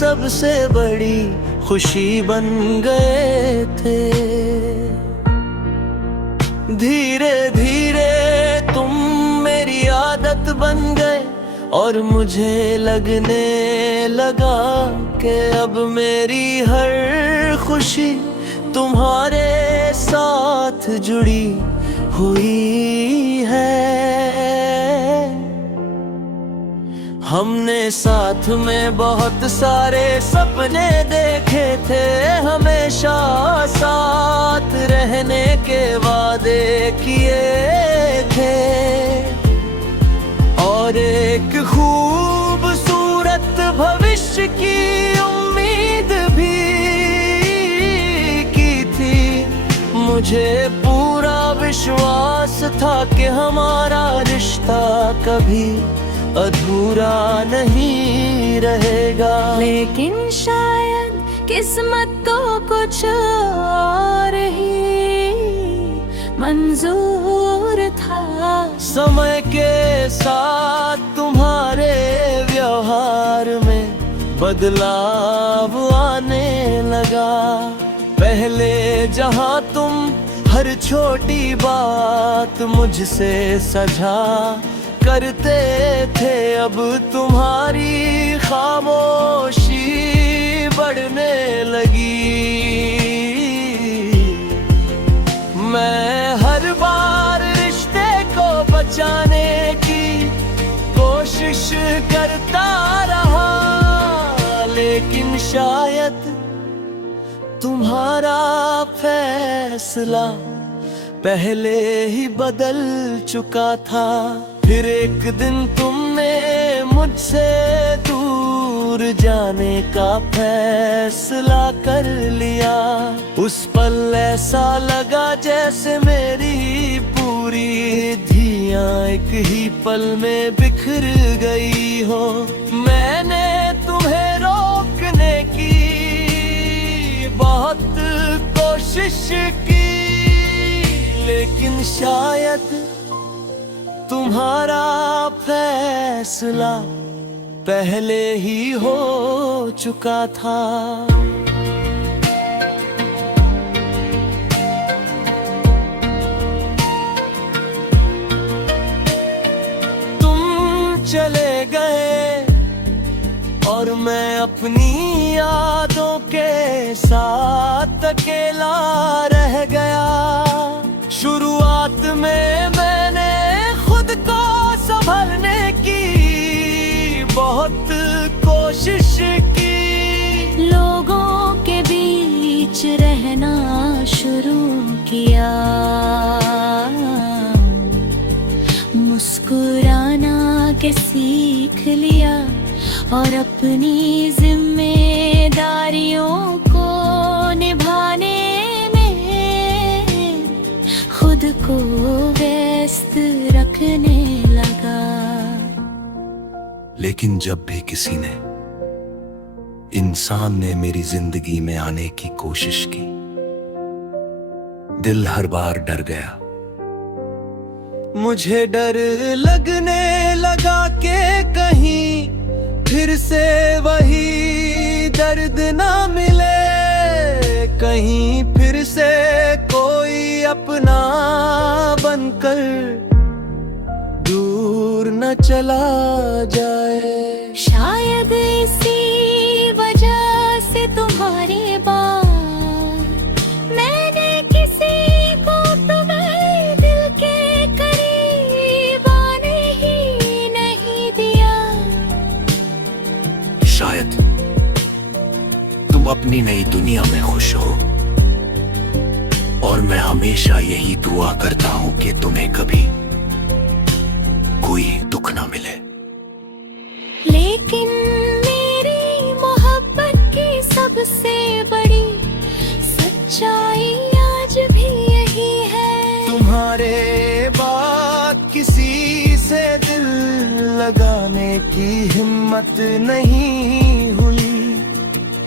सबसे बड़ी खुशी बन गए थे। धीरे धीरे तुम मेरी आदत बन गए और मुझे लगने लगा कि अब मेरी हर खुशी तुम्हारे साथ जुड़ी हुई है। हमने साथ में बहुत सारे सपने देखे थे, हमेशा साथ रहने के वादे किए थे और एक खूबसूरत भविष्य की उम्मीद भी की थी। मुझे पूरा विश्वास था कि हमारा रिश्ता कभी अधूरा नहीं रहेगा। लेकिन शायद किस्मत को कुछ और ही मंजूर था। समय के साथ तुम्हारे व्यवहार में बदलाव आने लगा। पहले जहां तुम हर छोटी बात मुझसे साझा करते थे, अब तुम्हारी खामोशी बढ़ने लगी। मैं हर बार रिश्ते को बचाने की कोशिश करता रहा, लेकिन शायद तुम्हारा फैसला पहले ही बदल चुका था। फिर एक दिन तुमने मुझसे दूर जाने का फैसला कर लिया। उस पल ऐसा लगा जैसे मेरी पूरी धियां एक ही पल में बिखर गई हो। मैंने तुम्हें रोकने की बहुत कोशिश की, लेकिन शायद तुम्हारा फैसला पहले ही हो चुका था। तुम चले गए और मैं अपनी यादों के साथ अकेला रह गया। शुरुआत में मैंने खुद को संभलने की बहुत कोशिश की, लोगों के बीच रहना शुरू किया, मुस्कुराना के सीख लिया और अपनी जिम्मेदारियों को निभाने में खुद को व्यस्त रखने लगा। लेकिन जब भी किसी ने, इंसान ने मेरी जिंदगी में आने की कोशिश की, दिल हर बार डर गया। मुझे डर लगने लगा कि कहीं फिर से वही दर्द ना मिले, कहीं फिर से कोई अपना बनकर दूर न चला जाए। शायद इसी वजह से तुम्हारी बात मैंने किसी को तुम्हारे दिल के करीब आने ही नहीं दिया। शायद तुम अपनी नई दुनिया में खुश हो और मैं हमेशा यही दुआ करता हूं कि तुम्हें कभी कोई दुख ना मिले। लेकिन मेरी मोहब्बत की सबसे बड़ी सच्चाई आज भी यही है। तुम्हारे बाद किसी से दिल लगाने की हिम्मत नहीं हुई।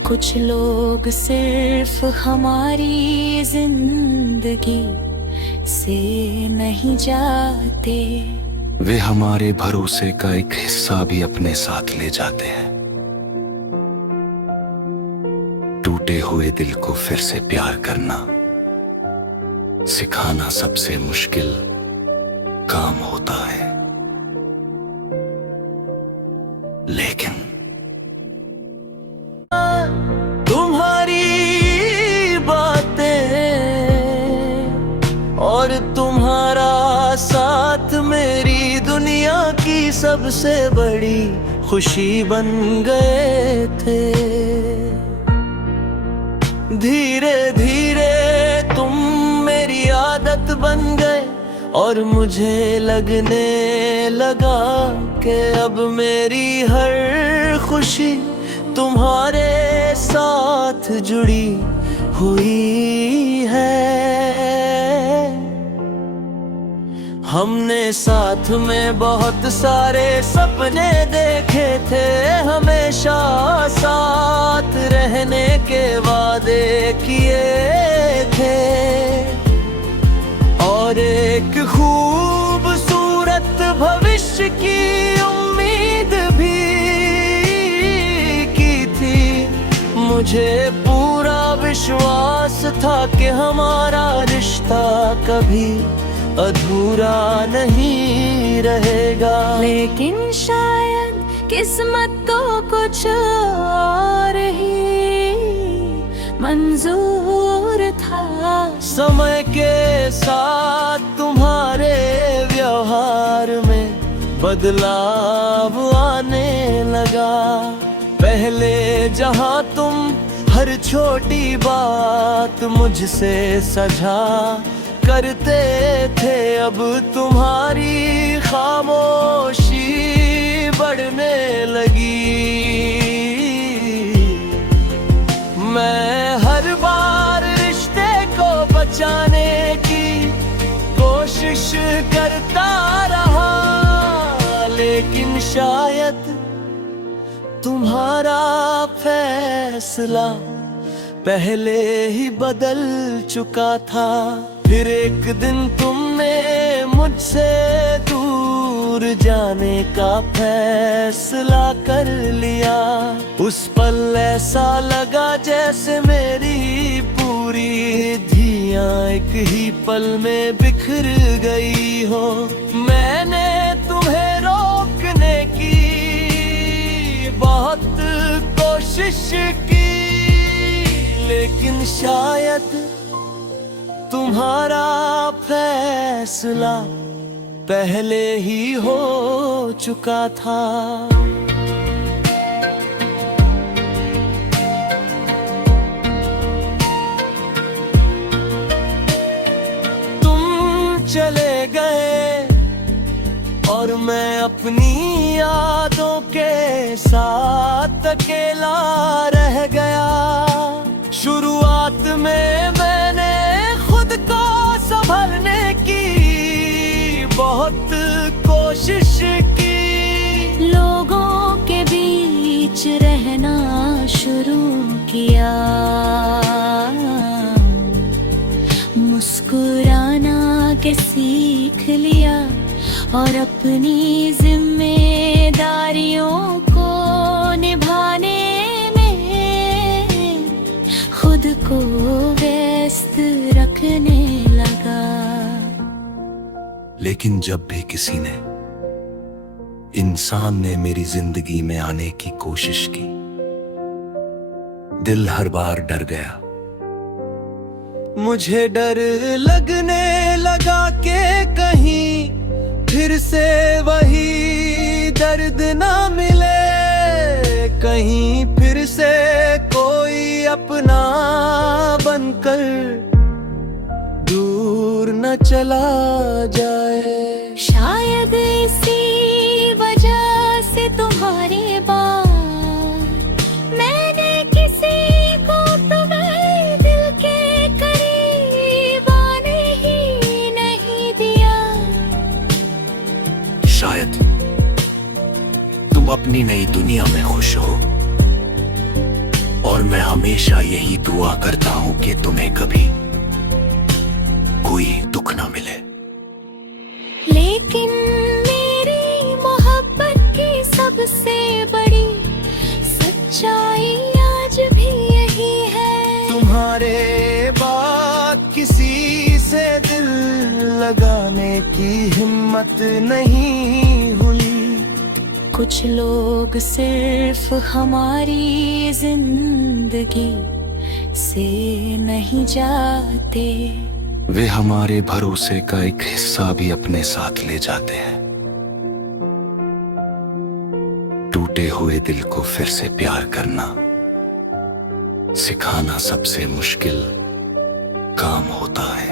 कुछ लोग सिर्फ हमारी जिंदगी से नहीं जाते, वे हमारे भरोसे का एक हिस्सा भी अपने साथ ले जाते हैं। टूटे हुए दिल को फिर से प्यार करना सिखाना सबसे मुश्किल काम होता है, लेकिन तुम्हारी बातें और तुम्हारा साथ मेरी दुनिया की सबसे बड़ी खुशी बन गए थे। धीरे धीरे तुम मेरी आदत बन गए और मुझे लगने लगा कि अब मेरी हर खुशी तुम्हारे साथ जुड़ी हुई है। हमने साथ में बहुत सारे सपने देखे थे, हमेशा साथ रहने के वादे किए थे और एक खूबसूरत भविष्य की उम्मीद भी की थी। मुझे पूरा विश्वास था कि हमारा रिश्ता कभी अधूरा नहीं रहेगा, लेकिन शायद किस्मत तो कुछ और ही मंजूर था। समय के साथ तुम्हारे व्यवहार में बदलाव आने लगा। पहले जहां तुम हर छोटी बात मुझसे साझा करते थे, अब तुम्हारी खामोशी बढ़ने लगी। मैं हर बार रिश्ते को बचाने की कोशिश करता रहा, लेकिन शायद तुम्हारा फैसला पहले ही बदल चुका था। फिर एक दिन तुमने मुझसे दूर जाने का फैसला कर लिया। उस पल ऐसा लगा जैसे मेरी पूरी धियां एक ही पल में बिखर गई हो। मैंने तुम्हें रोकने की बहुत कोशिश की, लेकिन शायद तुम्हारा फैसला पहले ही हो चुका था। तुम चले गए और मैं अपनी यादों के साथ अकेला रह गया। शुरुआत में मैंने खुद को संभलने की बहुत कोशिश की, लोगों के बीच रहना शुरू किया, मुस्कुराना के सीख लिया और अपनी जिम्मेदारियों को निभाने में खुद को व्यस्त रखने लगा। लेकिन जब भी किसी ने, इंसान ने मेरी जिंदगी में आने की कोशिश की, दिल हर बार डर गया। मुझे डर लगने लगा कि कहीं फिर से वही दर्द ना मिले, कहीं फिर से कोई अपना बनकर दूर न चला जाए। शायद इसी वजह से तुम्हारे बाद मैंने किसी को तुम्हारे दिल के करीब आने ही नहीं दिया। शायद तुम अपनी नई दुनिया में खुश हो और मैं हमेशा यही दुआ करता हूं कि तुम्हें कभी कोई दुख ना मिले। लेकिन मेरी मोहब्बत की सबसे बड़ी सच्चाई आज भी यही है। लगाने की हिम्मत नहीं हुई। कुछ लोग सिर्फ हमारी जिंदगी से नहीं जाते, वे हमारे भरोसे का एक हिस्सा भी अपने साथ ले जाते हैं। टूटे हुए दिल को फिर से प्यार करना सिखाना सबसे मुश्किल काम होता है,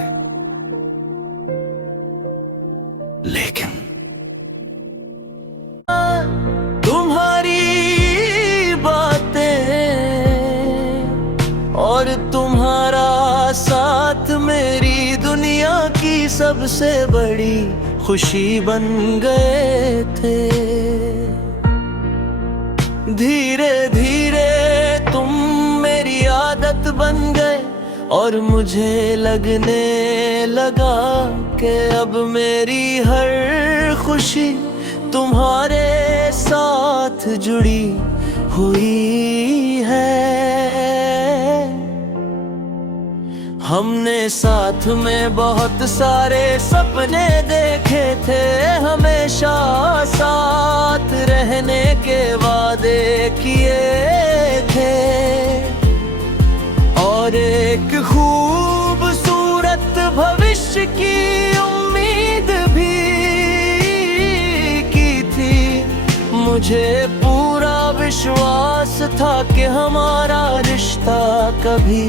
लेकिन तुम्हारी बातें और तुम्हारा साथ मेरी दुनिया की सबसे बड़ी खुशी बन गए थे। धीरे धीरे तुम मेरी आदत बन गए और मुझे लगने लगा कि अब मेरी हर खुशी तुम्हारे साथ जुड़ी हुई है। हमने साथ में बहुत सारे सपने देखे थे, हमेशा साथ रहने के वादे किए थे और एक खूबसूरत भविष्य की उम्मीद भी की थी। मुझे पूरा विश्वास था कि हमारा रिश्ता कभी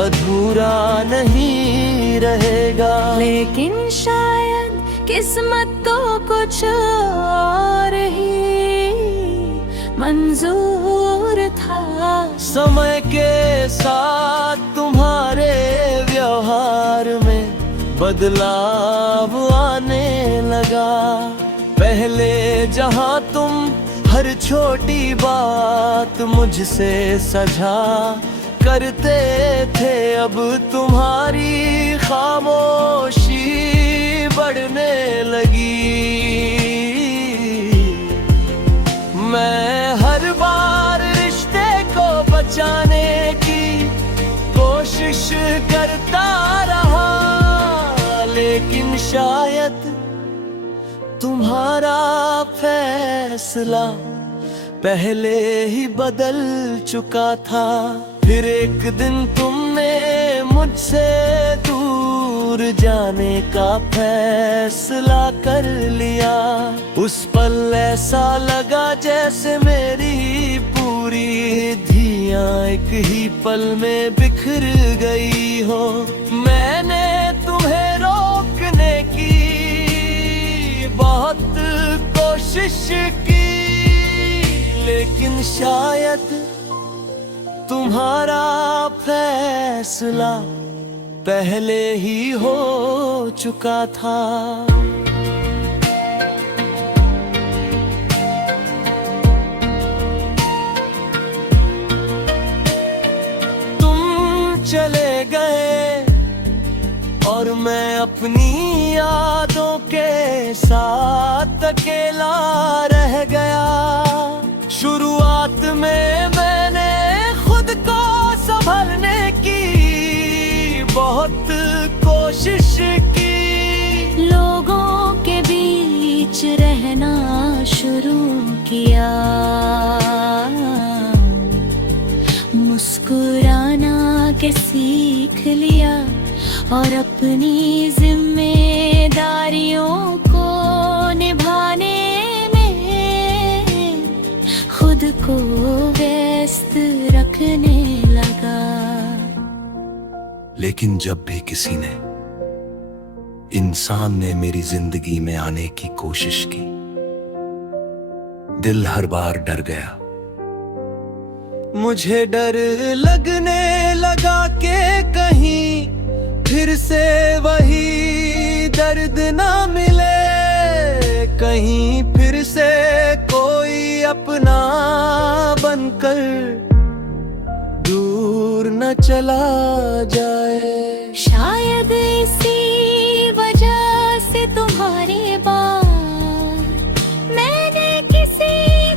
अधूरा नहीं रहेगा, लेकिन शायद किस्मत तो कुछ और ही मंजूर था। समय के साथ तुम्हारे व्यवहार में बदलाव आने लगा। पहले जहां तुम हर छोटी बात मुझसे सझा करते थे, अब तुम्हारी खामोशी बढ़ने लगी। मैं हर बार रिश्ते को बचाने की कोशिश करता रहा, लेकिन शायद तुम्हारा फैसला पहले ही बदल चुका था। फिर एक दिन तुमने मुझसे दूर जाने का फैसला कर लिया। उस पल ऐसा लगा जैसे मेरी पूरी धियां एक ही पल में बिखर गई हो। मैंने तुम्हें रोकने की बहुत कोशिश की, लेकिन शायद तुम्हारा फैसला पहले ही हो चुका था। तुम चले गए और मैं अपनी यादों के साथ अकेला रह गया। शुरुआत में मैंने खुद को संभलने की बहुत कोशिश की, लोगों के बीच रहना शुरू किया, मुस्कुराना के सीख लिया और अपनी जिम्मेदारियों को निभाने में खुद को व्यस्त रखने लगा। लेकिन जब भी किसी ने, इंसान ने मेरी जिंदगी में आने की कोशिश की, दिल हर बार डर गया। मुझे डर लगने लगा कि कहीं फिर से वही दर्द ना मिले, कहीं फिर से कोई अपना बनकर दूर न चला जाए। शायद इसी वजह से तुम्हारी बात मैंने किसी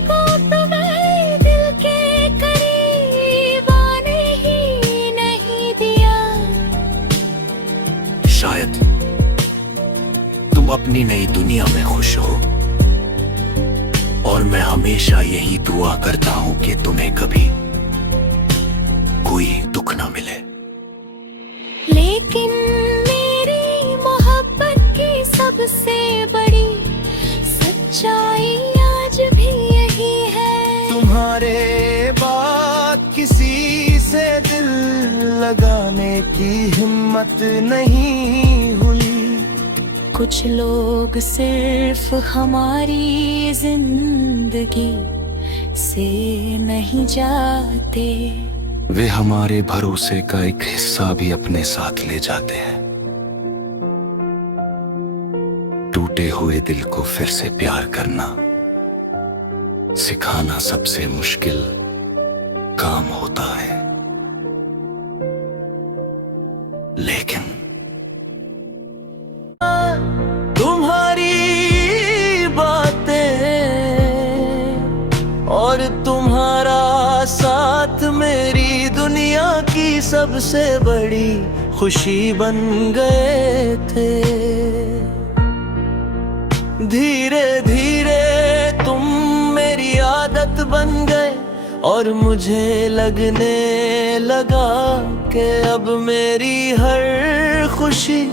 को तुम्हारे दिल के करीब आने ही नहीं दिया। शायद तुम अपनी नई दुनिया में खुश हो, और मैं हमेशा यही दुआ करता हूं कि तुम्हें कभी कोई दुख ना मिले। लेकिन मेरी मोहब्बत की सबसे बड़ी सच्चाई आज भी यही है। तुम्हारे बाद किसी से दिल लगाने की हिम्मत नहीं हुई। कुछ लोग सिर्फ हमारी जिंदगी से नहीं जाते, वे हमारे भरोसे का एक हिस्सा भी अपने साथ ले जाते हैं। टूटे हुए दिल को फिर से प्यार करना सिखाना सबसे मुश्किल काम होता है, लेकिन तुम्हारी बातें और तुम्हारा साथ मेरी दुनिया की सबसे बड़ी खुशी बन गए थे। धीरे धीरे तुम मेरी आदत बन गए और मुझे लगने लगा कि अब मेरी हर खुशी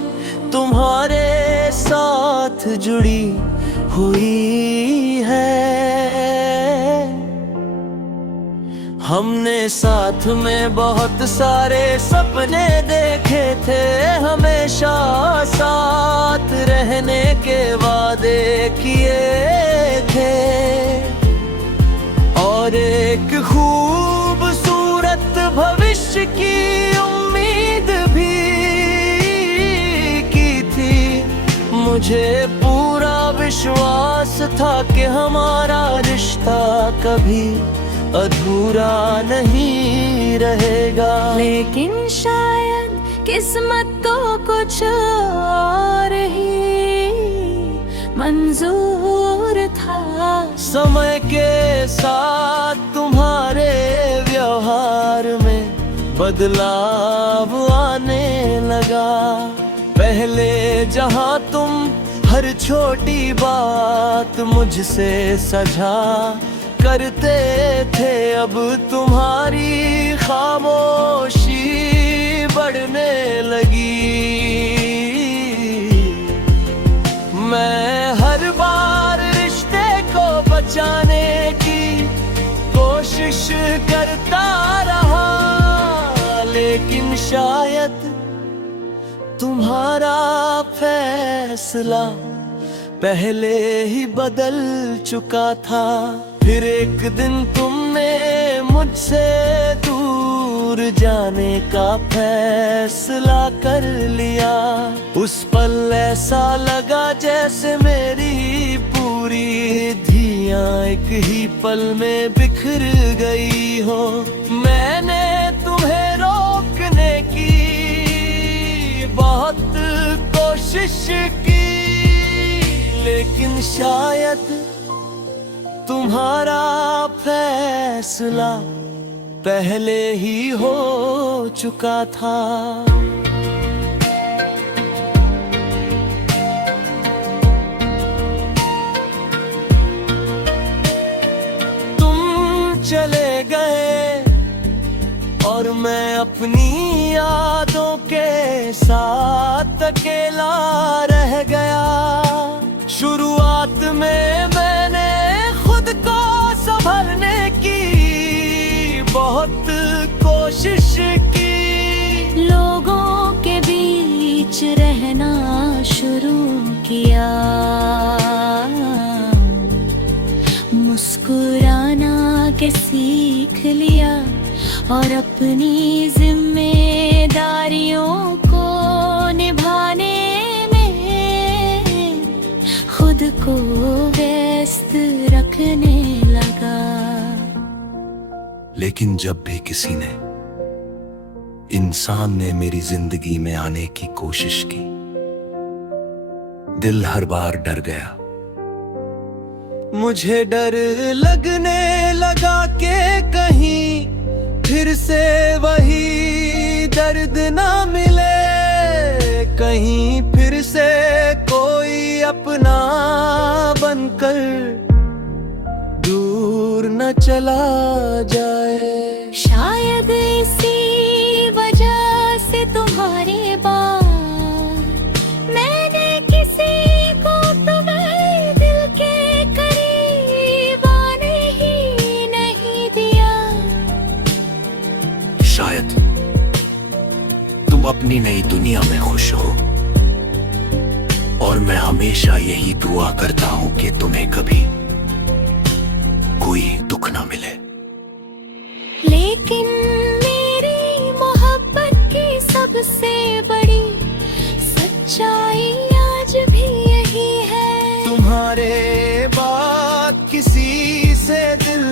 तुम्हारे साथ जुड़ी हुई है। हमने साथ में बहुत सारे सपने देखे थे, हमेशा साथ रहने के वादे किए थे, और एक खूबसूरत भविष्य की उम्मीद भी की थी। मुझे पूरा विश्वास था कि हमारा रिश्ता कभी अधूरा नहीं रहेगा। लेकिन शायद किस्मत तो कुछ और ही मंजूर था। समय के साथ तुम्हारे व्यवहार में बदलाव आने लगा। पहले जहां तुम हर छोटी बात मुझसे सजा करते थे, अब तुम्हारी खामोशी बढ़ने लगी। मैं हर बार रिश्ते को बचाने की कोशिश करता रहा, लेकिन शायद तुम्हारा फैसला पहले ही बदल चुका था। फिर एक दिन तुमने मुझसे दूर जाने का फैसला कर लिया। उस पल ऐसा लगा जैसे मेरी पूरी धियां एक ही पल में बिखर गई हो। मैंने तुम्हें रोकने की बहुत कोशिश की, लेकिन शायद तुम्हारा फैसला पहले ही हो चुका था। तुम चले गए और मैं अपनी यादों के साथ अकेला रह गया। शुरुआत में मैंने खुद को संभलने की बहुत कोशिश की, लोगों के बीच रहना शुरू किया, मुस्कुराना के सीख लिया और अपनी जिम्मेदारियों को निभाने में खुद को व्यस्त रखने लगा। लेकिन जब भी किसी ने, इंसान ने मेरी जिंदगी में आने की कोशिश की, दिल हर बार डर गया। मुझे डर लगने लगा कि कहीं फिर से वही दर्द ना मिले, कहीं फिर से कोई अपना बनकर दूर न चला जाए। शायद इसी वजह से तुम्हारे बाद मैंने किसी को तुम्हें दिल के करीब आने ही नहीं दिया। शायद तुम अपनी नई दुनिया में खुश हो, और मैं हमेशा यही दुआ करता हूं कि तुम्हें कभी कोई दुख ना मिले। लेकिन मेरी मोहब्बत की सबसे बड़ी सच्चाई आज भी यही है। तुम्हारे बाद किसी से दिल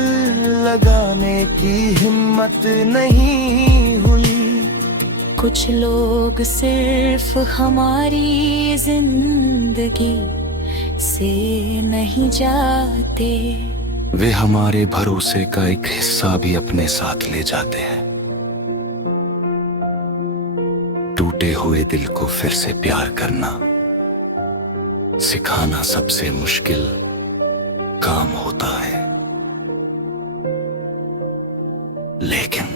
लगाने की हिम्मत नहीं हुई। कुछ लोग सिर्फ हमारी जिंदगी से नहीं जाते, वे हमारे भरोसे का एक हिस्सा भी अपने साथ ले जाते हैं। टूटे हुए दिल को फिर से प्यार करना सिखाना सबसे मुश्किल काम होता है, लेकिन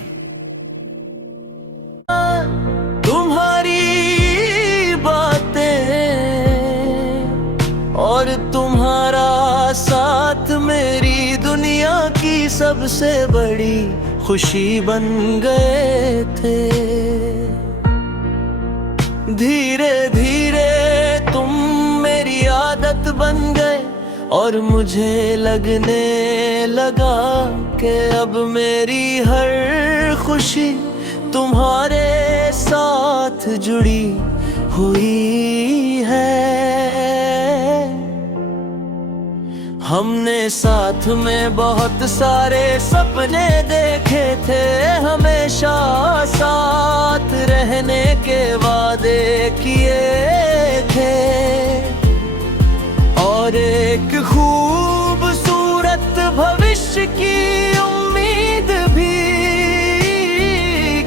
तुम्हारी बातें और तुम्हारा साथ मेरी दुनिया की सबसे बड़ी खुशी बन गए थे। धीरे धीरे तुम मेरी आदत बन गए, और मुझे लगने लगा कि अब मेरी हर खुशी तुम्हारे साथ जुड़ी हुई है। हमने साथ में बहुत सारे सपने देखे थे, हमेशा साथ रहने के वादे किए थे, और एक खूबसूरत भविष्य की उम्मीद भी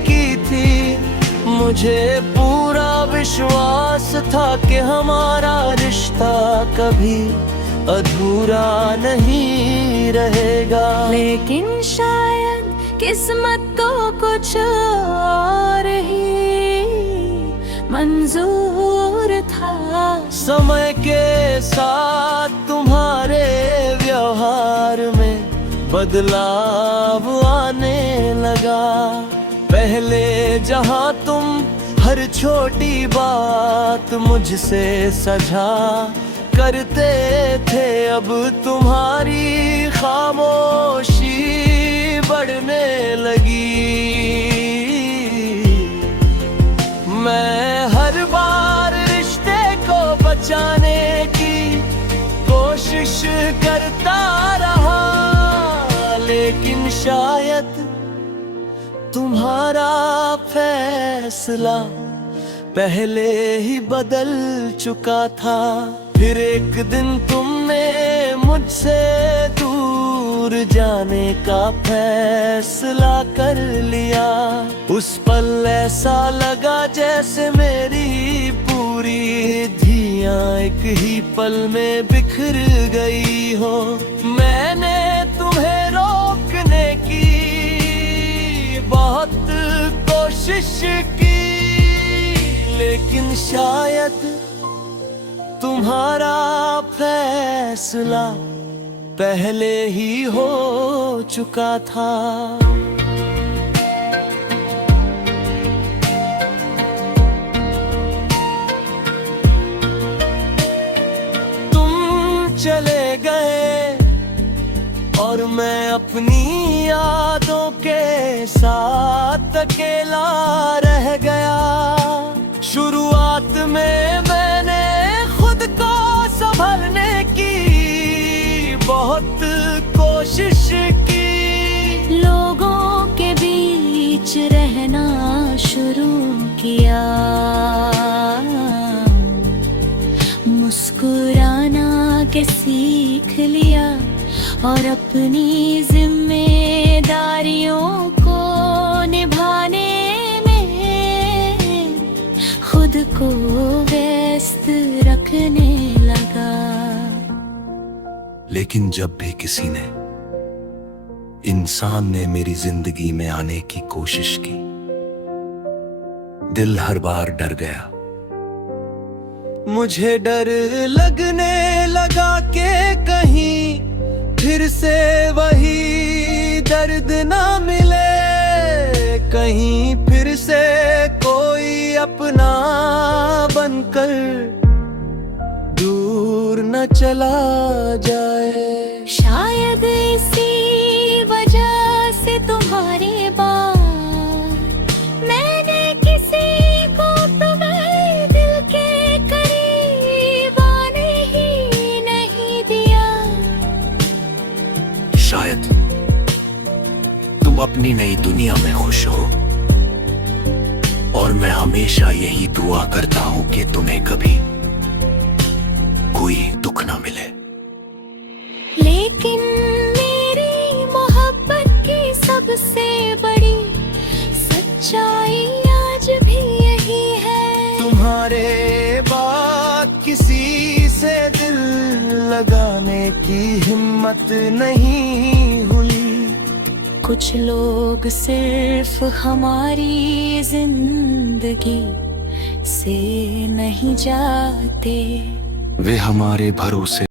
की थी। मुझे पूरा विश्वास था कि हमारा रिश्ता कभी अधूरा नहीं रहेगा। लेकिन शायद किस्मत तो कुछ और ही मंजूर था। समय के साथ तुम्हारे व्यवहार में बदलाव आने लगा। पहले जहां तुम हर छोटी बात मुझसे सजा करते थे, अब तुम्हारी खामोशी बढ़ने लगी। मैं हर बार रिश्ते को बचाने की कोशिश करता रहा, लेकिन शायद तुम्हारा फैसला पहले ही बदल चुका था। फिर एक दिन तुमने मुझसे दूर जाने का फैसला कर लिया। उस पल ऐसा लगा जैसे मेरी पूरी धियां एक ही पल में बिखर गई हो। मैंने तुम्हें रोकने की बहुत कोशिश की, लेकिन शायद तुम्हारा फैसला पहले ही हो चुका था। तुम चले गए और मैं अपनी यादों के साथ अकेला रह गया। शुरुआत में मैंने खुद को संभलने की बहुत कोशिश की, लोगों के बीच रहना शुरू किया, मुस्कुराना के सीख लिया और अपनी जिम्मेदारियों को निभाने में खुद को व्यस्त रखने लगा। लेकिन जब भी किसी ने, इंसान ने मेरी जिंदगी में आने की कोशिश की, दिल हर बार डर गया। मुझे डर लगने लगा कि कहीं फिर से वही दर्द ना मिले, कहीं फिर से कोई अपना बनकर दूर न चला जाए। शायद इसी वजह से तुम्हारी बात मैंने किसी को तुम्हें दिल के करीब आने ही नहीं दिया। शायद तुम अपनी नई दुनिया में खुश हो, और मैं हमेशा यही दुआ करता हूं कि तुम्हें कभी कोई दुख ना मिले। लेकिन मेरी मोहब्बत की सबसे बड़ी सच्चाई आज भी यही है। तुम्हारे बाद किसी से दिल लगाने की हिम्मत नहीं हुई। कुछ लोग सिर्फ हमारी जिंदगी से नहीं जाते, वे हमारे भरोसे